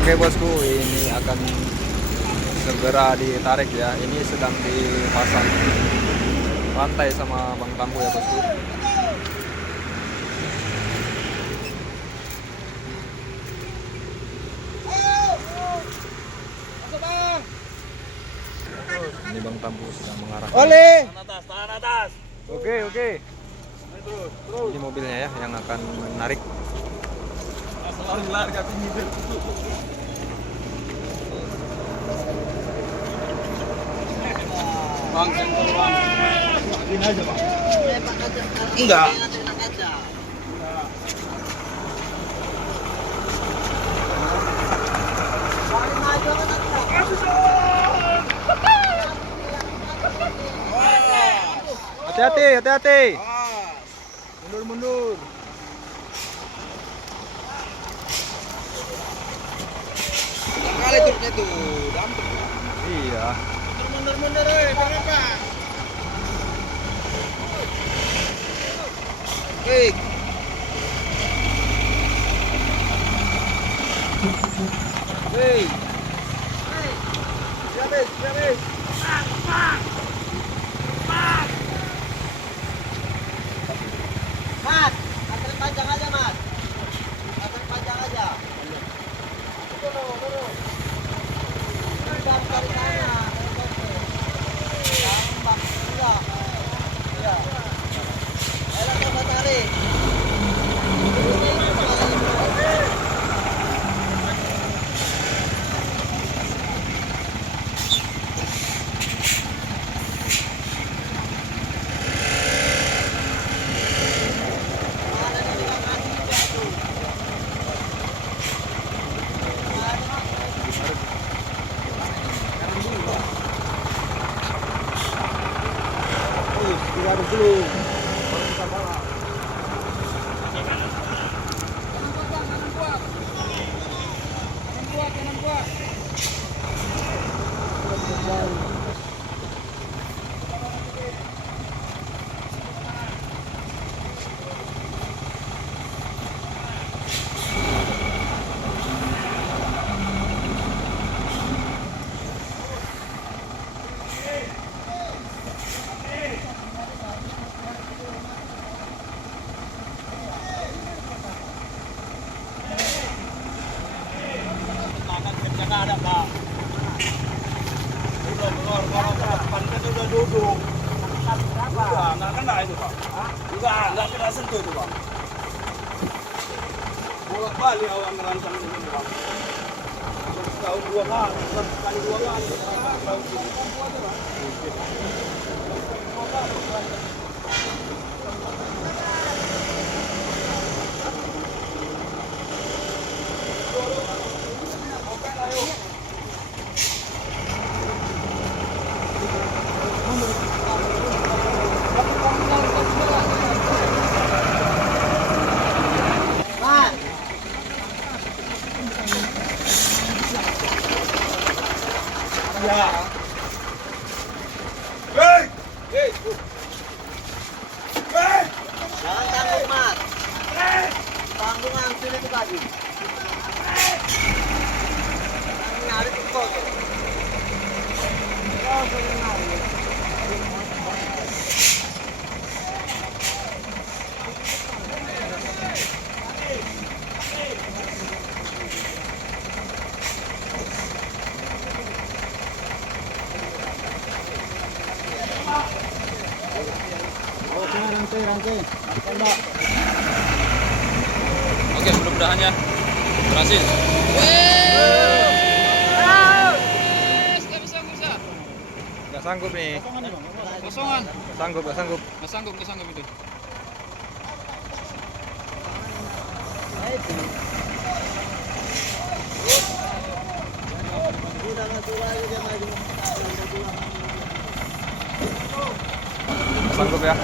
Oke bosku, ini akan segera ditarik ya. Ini sedang dipasang rantai sama Bang Tambu ya bosku. Ini Bang Tambu sedang mengarahkan. Oleh. Tahan atas. Oke. Terus. Ini mobilnya ya yang akan menarik. Selalu lari ke tinggi. Bang, senggol bang. Ini aja bang. Enggak. Hati-hati. Mundur. Kali truknya tuh, dampet. Iya. Mundur, kenapa? Baik. Siap. Mas, anterin panjang aja mas. Anterin panjang aja. Turun. Bang, cari sana. Bang, enggak. Iya. Ayo coba tarik. Ada pak. Kalau depannya udah duduk. Nggak kena itu pak. Nggak kena sentuh itu pak. Bolak balik awak merancang ini pak. Tahun 2 kali, sekali 2 kali. Mas. Ya. Hei! Jangan tanggung mas. Tanggung langsung itu tadi. Narik itu kok. Rangkai. Oke, mudah-mudahan ya berhasil. Nggak sanggup nih. Kosongan. Nggak sanggup. Nggak sanggup itu. Udah masuk lagi dia maju. Nggak sanggup ya.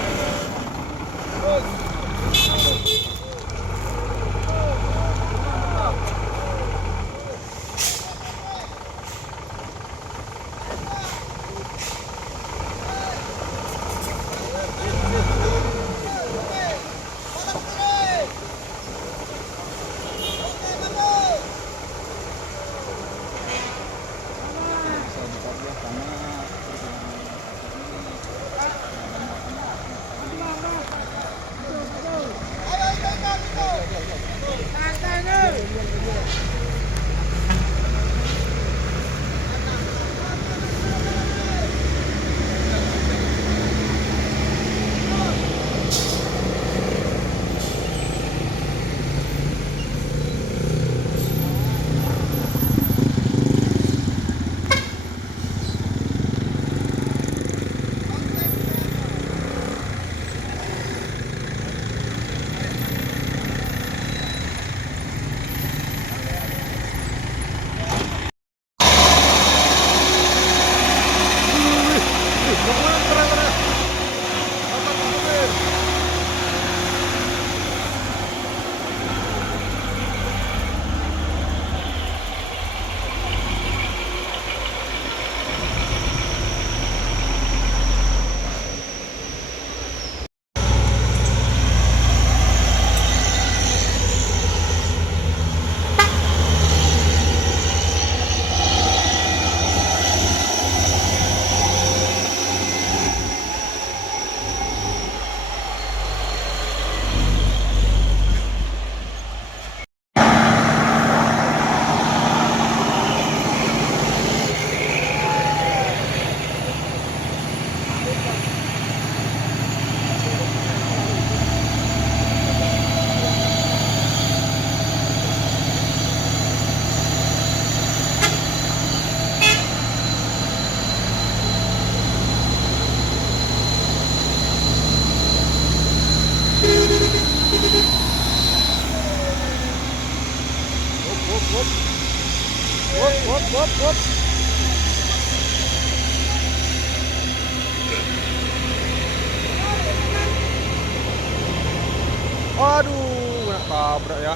Wop. Waduh, kena tabrak ya.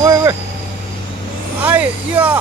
Woi. Ai, iya.